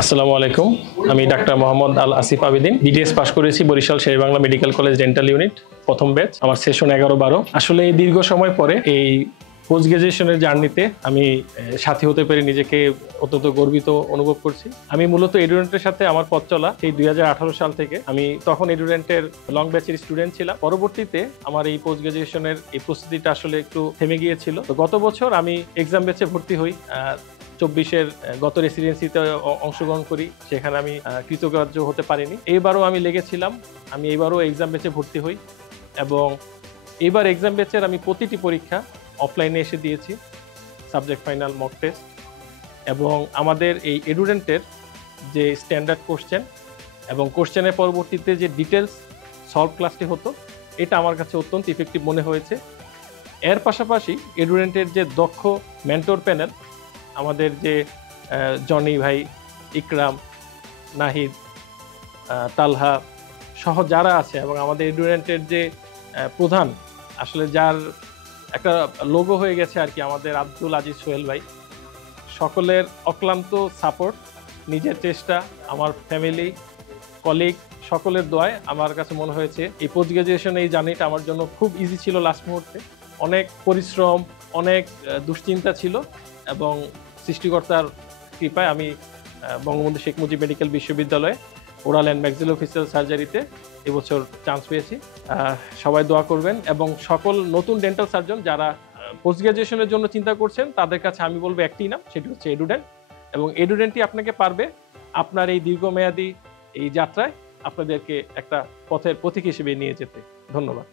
আসসালামু আলাইকুম। আমি ডাক্তার মোহাম্মদ আল আসিফ আবেদিন। বিডিএস পাশ করেছি Barishal Sher-e-Bangla medical college dental unit, প্রথম ব্যাচ। আমার সেশন 11-12। আসলে এই দীর্ঘ সময় পরে এই পোস্ট গ্রাজুয়েশনের জার্নিতে আমি সাথী হতে পেরে নিজেকে অত্যন্ত গর্বিত অনুভব করছি। আমি মূলত এডুডেন্টের সাথে আমার পথ চলা সেই 2018 সাল থেকে। আমি তখন এডুডেন্টের লং ব্যাচের স্টুডেন্ট ছিলাম। পরবর্তীতে আমার এই পোস্ট গ্রাজুয়েশনের এই প্রস্তুতিটা আসলে একটু থেমে গিয়েছিল। তো গত বছর আমি এক্সাম ব্যাচে ভর্তি হই। 24-এর গত রেসিডেন্সিতে অংশগ্রহণ করি, সেখানে আমি কৃতকার্য হতে পারিনি। এইবারও আমি লেগেছিলাম, আমি এইবারও এক্সাম ব্যাচে ভর্তি হই এবং এইবার এক্সাম ব্যাচের আমি প্রতিটি পরীক্ষা অফলাইনে এসে দিয়েছি, সাবজেক্ট ফাইনাল, মক টেস্ট। এবং আমাদের এই এডুডেন্টের যে স্ট্যান্ডার্ড কোশ্চেন এবং কোশ্চেনের পরবর্তীতে যে ডিটেলস সলভ ক্লাসটি হতো, এটা আমার কাছে অত্যন্ত ইফেক্টিভ মনে হয়েছে। এর পাশাপাশি এডুডেন্টের যে দক্ষ মেন্টর প্যানেল, আমাদের যে জনি ভাই, ইকরাম, নাহিদ, তালহা সহ যারা আছে, এবং আমাদের এডুডেন্টের যে প্রধান, আসলে যার একটা লোগো হয়ে গেছে আর কি, আমাদের আব্দুল আজিজ সোহেল ভাই, সকলের অক্লান্ত সাপোর্ট, নিজের চেষ্টা, আমার ফ্যামিলি, কলিগ সকলের দোয়ায় আমার কাছে মনে হয়েছে এই পোস্ট গ্রাজুয়েশন এই জার্নিটা আমার জন্য খুব ইজি ছিল। লাস্ট মুহূর্তে অনেক পরিশ্রম, অনেক দুশ্চিন্তা ছিল এবং সৃষ্টিকর্তার কৃপায় আমি বঙ্গবন্ধু শেখ মুজিব মেডিকেল বিশ্ববিদ্যালয়ে ওরাল অ্যান্ড ম্যাক্সিলোফেসিয়াল সার্জারিতে এবছর চান্স পেয়েছি। সবাই দোয়া করবেন এবং সকল নতুন ডেন্টাল সার্জন যারা পোস্ট গ্রাজুয়েশনের জন্য চিন্তা করছেন, তাদের কাছে আমি বলবো একটি নাম, সেটি হচ্ছে এডুডেন্ট। এবং এডুডেন্টই আপনাকে পারবে আপনার এই দীর্ঘমেয়াদী এই যাত্রায় আপনাদেরকে একটা পথের পথিক হিসেবে নিয়ে যেতে। ধন্যবাদ।